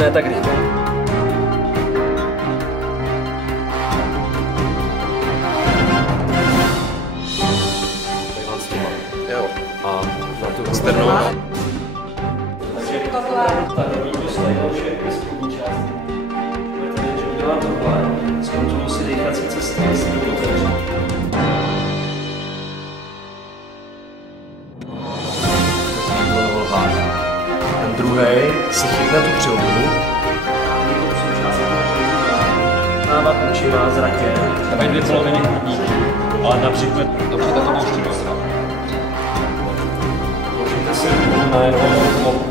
ne tak rychle. Jo. A na tu externou. Takže ta výpost už je spodní část. Budete vědět, že udělám tohle, zkontroluji si dýchací cesty, jestli to otevře. Ten druhý si chytne tu přilbu. Mávat očima, zrakem. Tam mají dvě poloviny hrudníku, ale například... Dobře, tak to pouští do strany. Můžete si ruku na jeho